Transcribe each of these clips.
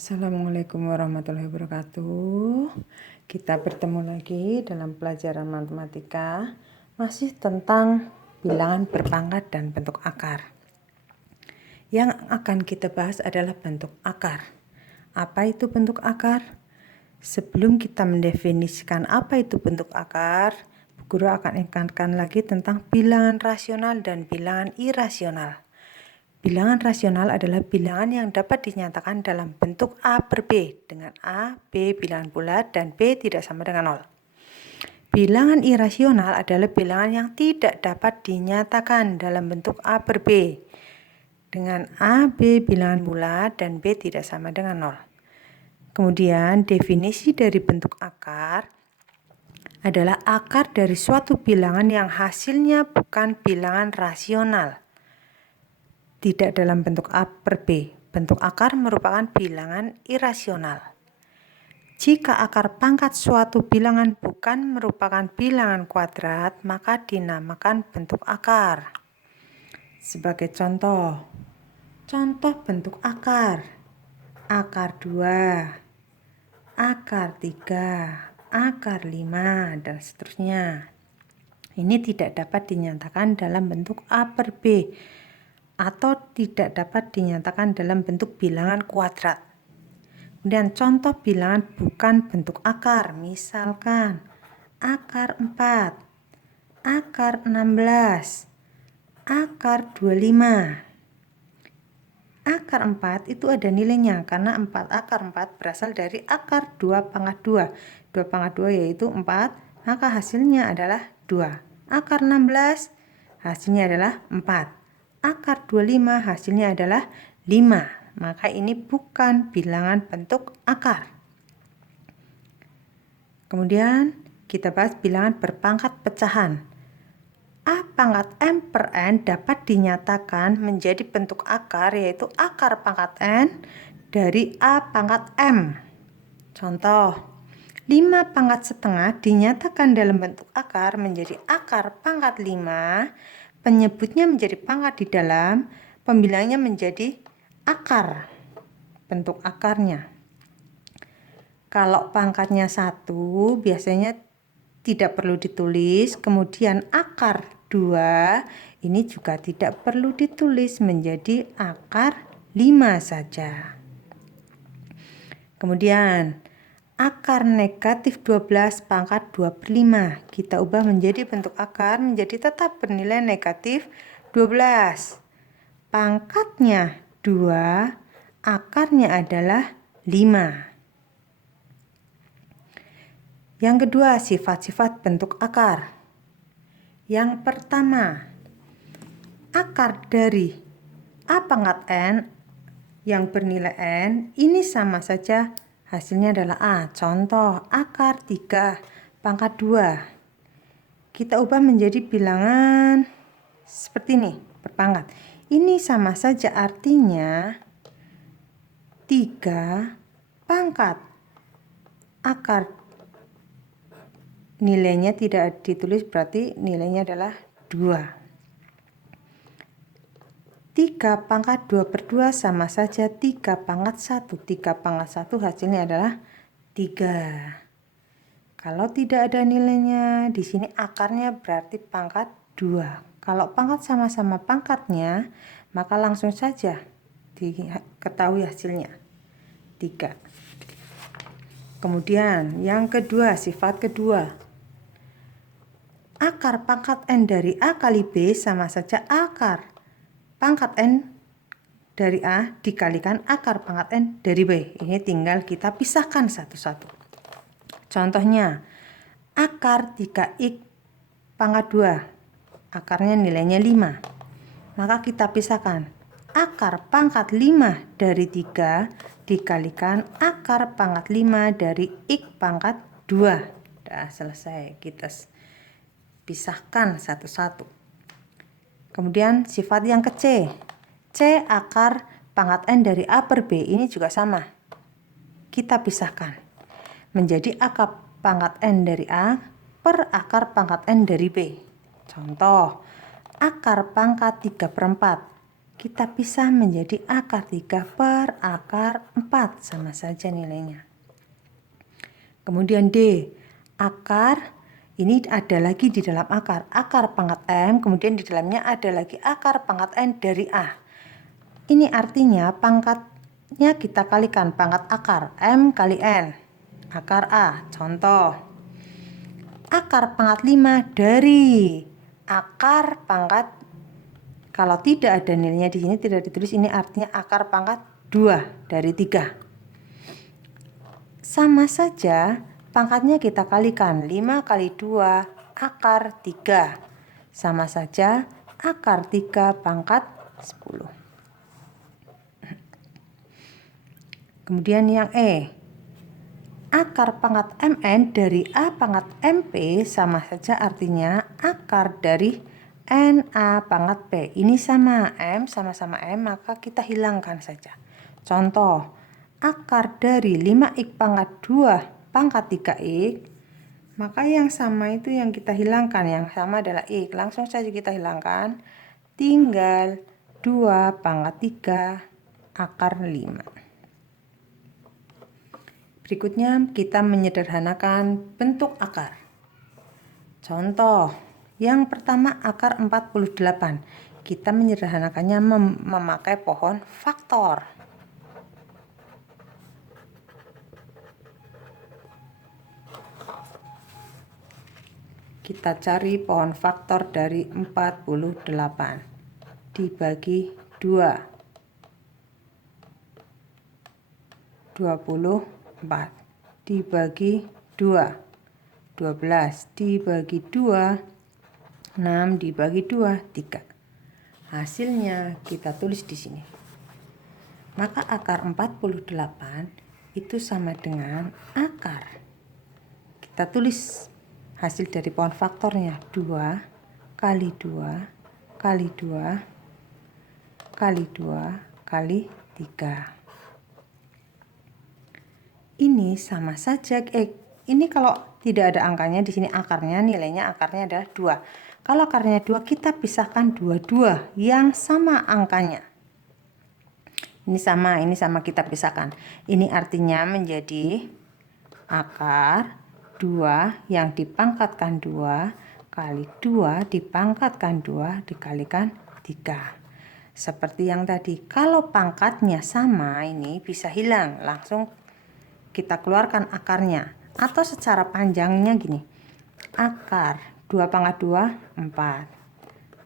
Assalamualaikum warahmatullahi wabarakatuh. Kita bertemu lagi dalam pelajaran matematika, masih tentang bilangan berpangkat dan bentuk akar. Yang akan kita bahas adalah bentuk akar. Apa itu bentuk akar? Sebelum kita mendefinisikan apa itu bentuk akar, Bu Guru akan ingatkan lagi tentang bilangan rasional dan bilangan irasional. Bilangan rasional adalah bilangan yang dapat dinyatakan dalam bentuk A per B, dengan A, B bilangan bulat, dan B tidak sama dengan 0. Bilangan irasional adalah bilangan yang tidak dapat dinyatakan dalam bentuk A per B, dengan A, B bilangan bulat, dan B tidak sama dengan 0. Kemudian definisi dari bentuk akar adalah akar dari suatu bilangan yang hasilnya bukan bilangan rasional. Tidak dalam bentuk A per B. Bentuk akar merupakan bilangan irasional. Jika akar pangkat suatu bilangan bukan merupakan bilangan kuadrat, maka dinamakan bentuk akar. Sebagai contoh bentuk akar: akar 2, akar 3, akar 5, dan seterusnya. Ini tidak dapat dinyatakan dalam bentuk A per B, atau tidak dapat dinyatakan dalam bentuk bilangan kuadrat. Kemudian contoh bilangan bukan bentuk akar, misalkan akar 4, akar 16, akar 25. Akar 4 itu ada nilainya karena akar 4 berasal dari akar 2 pangkat 2. 2 pangkat 2 yaitu 4, maka hasilnya adalah 2. Akar 16 hasilnya adalah 4. Akar 25 hasilnya adalah 5. Maka ini bukan bilangan bentuk akar. Kemudian kita bahas bilangan berpangkat pecahan. A pangkat M per N dapat dinyatakan menjadi bentuk akar, yaitu akar pangkat N dari A pangkat M. Contoh, 5 pangkat setengah dinyatakan dalam bentuk akar menjadi akar pangkat 5. Penyebutnya menjadi pangkat di dalam, pembilangnya menjadi akar, bentuk akarnya. Kalau pangkatnya 1 biasanya tidak perlu ditulis, kemudian akar 2 ini juga tidak perlu ditulis, menjadi akar 5 saja. Kemudian akar negatif 12 pangkat 2 per 5 kita ubah menjadi bentuk akar, menjadi tetap bernilai negatif 12. Pangkatnya 2, akarnya adalah 5. Yang kedua, sifat-sifat bentuk akar. Yang pertama, akar dari A pangkat N yang bernilai N ini sama saja hasilnya adalah A. Contoh, akar 3 pangkat 2. Kita ubah menjadi bilangan seperti ini, berpangkat. Ini sama saja artinya 3 pangkat akar. Nilainya tidak ditulis, berarti nilainya adalah 2. 3 pangkat 2 per 2 sama saja 3 pangkat 1. 3 pangkat 1 hasilnya adalah 3. Kalau tidak ada nilainya, di sini akarnya berarti pangkat 2. Kalau pangkat sama-sama pangkatnya, maka langsung saja diketahui hasilnya 3. Kemudian yang kedua, sifat kedua. Akar pangkat N dari A kali B sama saja akar pangkat N dari A dikalikan akar pangkat N dari B. Ini tinggal kita pisahkan satu-satu. Contohnya, akar 3X pangkat 2. Akarnya nilainya 5. Maka kita pisahkan. Akar pangkat 5 dari 3 dikalikan akar pangkat 5 dari X pangkat 2. Sudah selesai, kita pisahkan satu-satu. Kemudian sifat yang ke C. C akar pangkat N dari A per B ini juga sama. Kita pisahkan menjadi akar pangkat N dari A per akar pangkat N dari B. Contoh, akar pangkat 3 per 4. kita pisah menjadi akar 3 per akar 4, sama saja nilainya. Kemudian D, akar ini ada lagi di dalam akar pangkat M, kemudian di dalamnya ada lagi akar pangkat N dari A. Ini artinya pangkatnya kita kalikan pangkat akar M kali N, akar A. Contoh, akar pangkat 5 dari akar pangkat, kalau tidak ada nilainya di sini tidak ditulis, ini artinya akar pangkat 2 dari 3. Sama saja pangkatnya kita kalikan 5 kali 2 akar 3. Sama saja akar 3 pangkat 10. Kemudian yang E, akar pangkat MN dari A pangkat MP, sama saja artinya akar dari NA pangkat P. Ini sama M, sama-sama M, maka kita hilangkan saja. Contoh, akar dari 5x pangkat 2 pangkat 3x, maka yang sama itu yang kita hilangkan, yang sama adalah x. Langsung saja kita hilangkan, tinggal 2 pangkat 3 akar 5. Berikutnya kita menyederhanakan bentuk akar. Contoh, yang pertama akar 48. Kita menyederhanakannya memakai pohon faktor. Kita cari pohon faktor dari 48. Dibagi 2. 24. Dibagi 2. 12 dibagi 2, 6 dibagi 2, 3. Hasilnya kita tulis di sini. Maka akar 48 itu sama dengan akar. Kita tulis hasil dari pohon faktornya, 2 kali 2 kali 2 kali 2 kali 3. Ini sama saja, ini kalau tidak ada angkanya di sini akarnya, nilainya akarnya adalah 2. Kalau akarnya 2, kita pisahkan dua-dua yang sama angkanya. Ini sama kita pisahkan. Ini artinya menjadi akar 2 yang dipangkatkan 2 kali 2 dipangkatkan 2 dikalikan 3. Seperti yang tadi, kalau pangkatnya sama ini bisa hilang, langsung kita keluarkan akarnya, atau secara panjangnya gini, akar 2 pangkat 2, 4,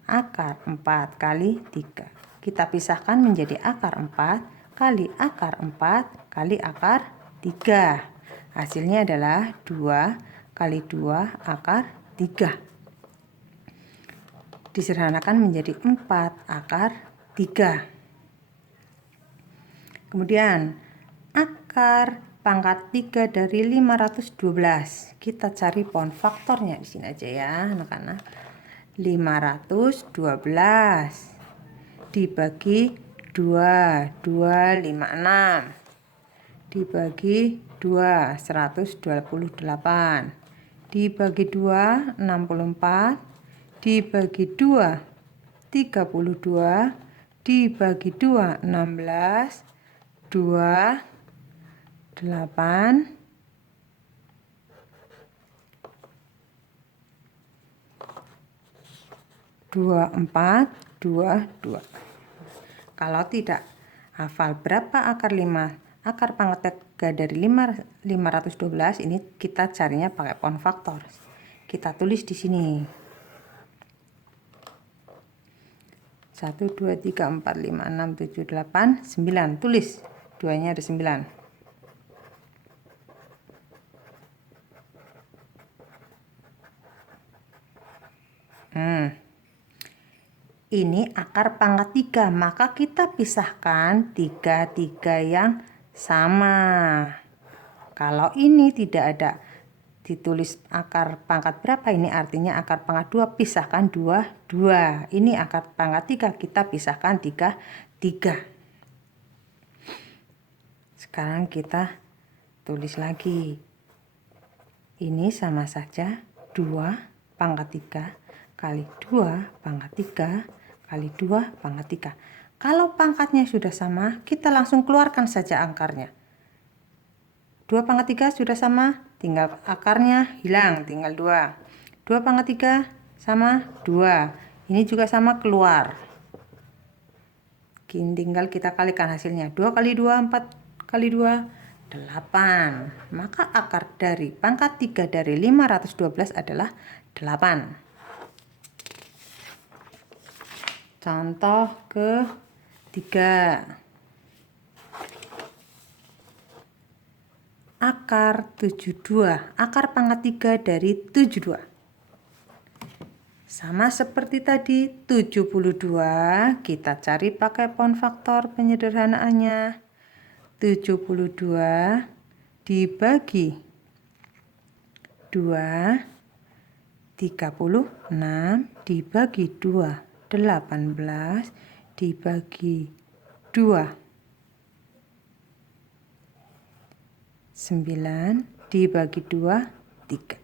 akar 4 kali 3, kita pisahkan menjadi akar 4 kali akar 4 kali akar 3. Hasilnya adalah 2 kali 2 akar 3. Disederhanakan menjadi 4 akar 3. Kemudian akar pangkat 3 dari 512. Kita cari pohon faktornya di sini aja ya, anak-anak. 512 dibagi 2, 256. Dibagi 2, 128. Dibagi 2, 64. Dibagi 2, 32. Dibagi 2, 16. 2, 8, 24, 22. Kalau tidak hafal berapa akar 5, akar pangkat 3 dari 512, ini kita carinya pakai pohon faktor. Kita tulis di sini. 1, 2, 3, 4, 5, 6, 7, 8, 9. Tulis, 2-nya ada 9. Ini akar pangkat 3, maka kita pisahkan 3 yang sama. Kalau ini tidak ada ditulis akar pangkat berapa, ini artinya akar pangkat 2, pisahkan 2. Ini akar pangkat 3, kita pisahkan 3. Sekarang kita tulis lagi. Ini sama saja 2 pangkat 3 kali 2 pangkat 3 kali 2 pangkat 3. Kalau pangkatnya sudah sama, kita langsung keluarkan saja akarnya. 2 pangkat 3 sudah sama, tinggal akarnya hilang, tinggal 2. 2 pangkat 3 sama 2. Ini juga sama, keluar. Tinggal kita kalikan hasilnya. 2 kali 2, 4 kali 2, 8. Maka akar dari pangkat 3 dari 512 adalah 8. Contoh ketiga. Akar 72. Akar pangkat 3 dari 72. Sama seperti tadi, 72 kita cari pakai pound faktor penyederhanaannya. 72 dibagi 2, 36 dibagi 2, 18 dibagi 2, 9 dibagi 2, 3.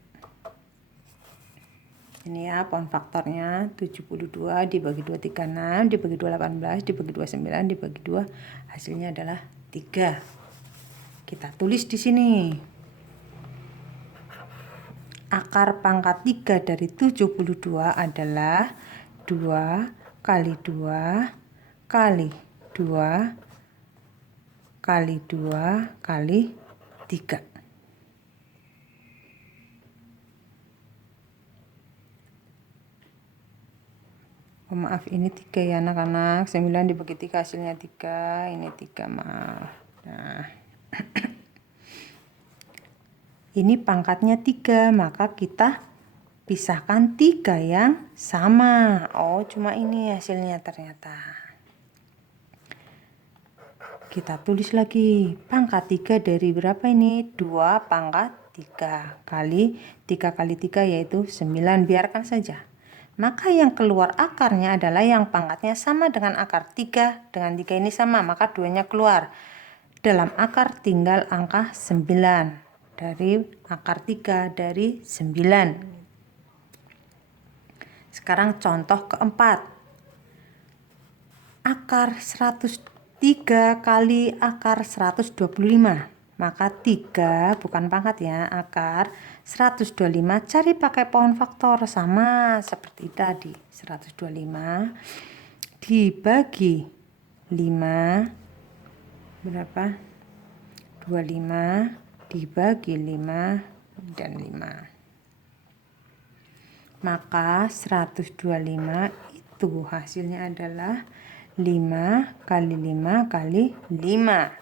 Ini ya pound faktornya, 72 dibagi 2, 36 dibagi 2, 18 dibagi 2, 9 dibagi 2, hasilnya adalah 3. Kita tulis di sini. Akar pangkat 3 dari 72 adalah 2 kali 2 kali 2 kali 2 kali 3. Oh, maaf, ini 3 ya anak-anak. 9 dibagi 3 hasilnya 3. Ini 3, maaf. Nah. Ini pangkatnya 3, maka kita pisahkan 3 yang sama. Oh, cuma ini hasilnya ternyata. Kita tulis lagi. Pangkat 3 dari berapa ini? 2 pangkat 3 kali 3 kali 3 yaitu 9. Biarkan saja. Maka yang keluar akarnya adalah yang pangkatnya sama dengan akar 3. Dengan 3 ini sama, maka 2-nya keluar. Dalam akar tinggal angka 9. Dari akar 3 dari 9. Sekarang contoh keempat. Akar 103 kali akar 125. Maka 3 bukan pangkat ya, akar 125 cari pakai pound faktor sama seperti tadi. 125 dibagi 5 berapa? 25 dibagi 5 dan 5. Maka 125 itu hasilnya adalah 5 kali 5 kali 5.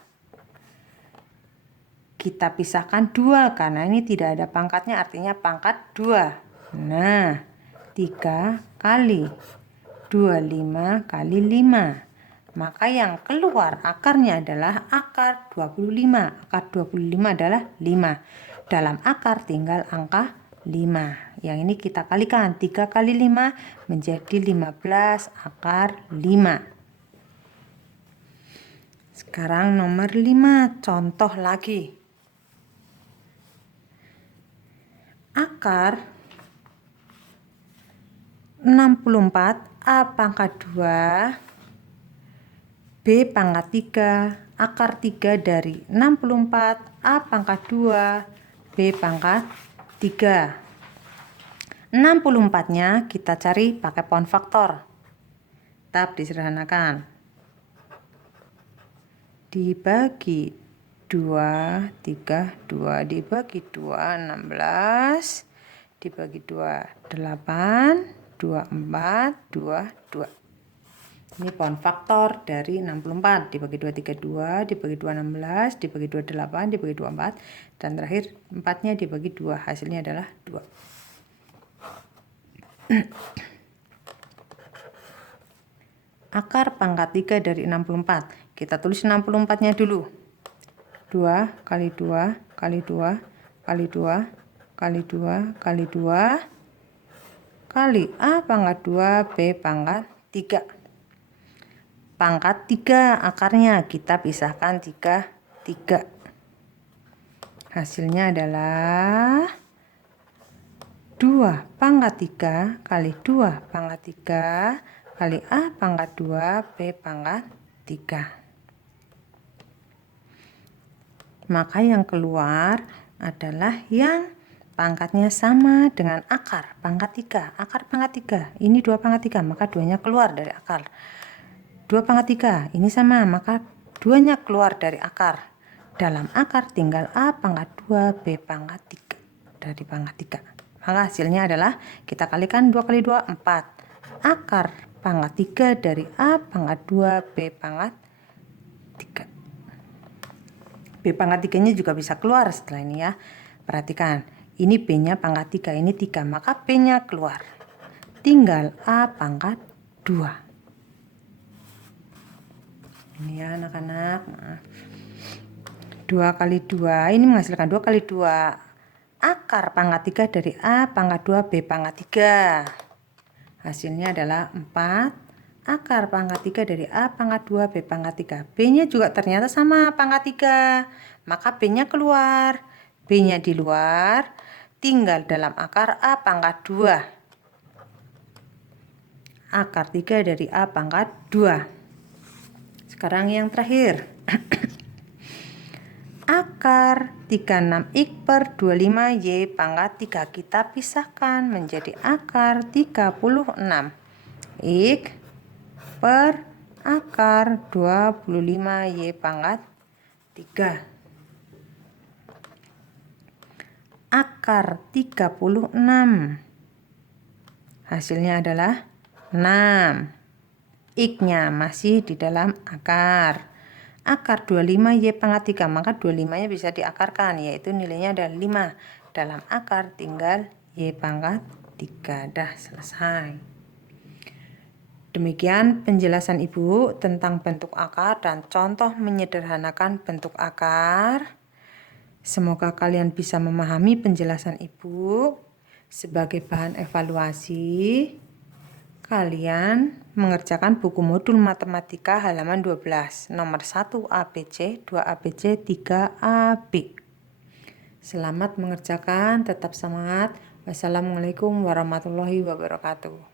Kita pisahkan 2 karena ini tidak ada pangkatnya, artinya pangkat 2. Nah, 3 kali 25 kali 5. Maka yang keluar akarnya adalah akar 25. Akar 25 adalah 5. Dalam akar tinggal angka 5. Yang ini kita kalikan. 3 kali 5 menjadi 15 akar 5. Sekarang nomor 5, contoh lagi. Akar 64 A pangkat 2 B pangkat 3 akar 3 dari 64 A pangkat 2 B pangkat 3. 64-nya kita cari pakai pound faktor. Tetap disederhanakan. Dibagi 2, 3, 2 dibagi 2, 16 dibagi 2, 8, 24, 2, 2. Ini pound faktor dari 64 dibagi 2, 3, 2 dibagi 2, 16 dibagi 2, 8 dibagi 2, 4 dan terakhir 4-nya dibagi 2, hasilnya adalah 2. Akar pangkat 3 dari 64. Kita tulis 64-nya dulu. 2 kali 2 kali 2 kali 2 kali 2 kali 2 kali A pangkat 2 B pangkat 3. Pangkat 3 akarnya kita pisahkan 3, 3. Hasilnya adalah 2 pangkat 3 kali 2 pangkat 3 kali A pangkat 2 B pangkat 3. Maka yang keluar adalah yang pangkatnya sama dengan akar pangkat 3. Akar pangkat 3, ini 2 pangkat 3, maka 2-nya keluar dari akar. 2 pangkat 3, ini sama, maka 2-nya keluar dari akar. Dalam akar tinggal A pangkat 2 B pangkat 3 dari pangkat 3. Maka hasilnya adalah kita kalikan 2 kali 2, 4. Akar pangkat 3 dari A pangkat 2 B pangkat 3. B pangkat 3-nya juga bisa keluar setelah ini ya. Perhatikan, ini B-nya pangkat 3, ini 3, maka B-nya keluar. Tinggal A pangkat 2. Ini ya anak-anak, maaf. 2 kali 2, ini menghasilkan 2 kali 2. Akar pangkat 3 dari A pangkat 2 B pangkat 3. Hasilnya adalah 4. Akar pangkat 3 dari A pangkat 2 B pangkat 3. B-nya juga ternyata sama pangkat 3. Maka B-nya keluar. B-nya di luar. Tinggal dalam akar A pangkat 2. Akar 3 dari A pangkat 2. Sekarang yang terakhir. Akar 36X per 25Y pangkat 3. Kita pisahkan menjadi akar 36. X per akar 25Y pangkat 3. Akar 36. Hasilnya adalah 6. X-nya masih di dalam akar. Akar 25Y pangkat 3, maka 25-nya bisa diakarkan, yaitu nilainya adalah 5. Dalam akar tinggal Y pangkat 3. Dah selesai. Demikian penjelasan Ibu tentang bentuk akar dan contoh menyederhanakan bentuk akar. Semoga kalian bisa memahami penjelasan Ibu. Sebagai bahan evaluasi, kalian mengerjakan buku modul matematika halaman 12, nomor 1 ABC, 2 ABC, 3 AB. Selamat mengerjakan, tetap semangat. Wassalamualaikum warahmatullahi wabarakatuh.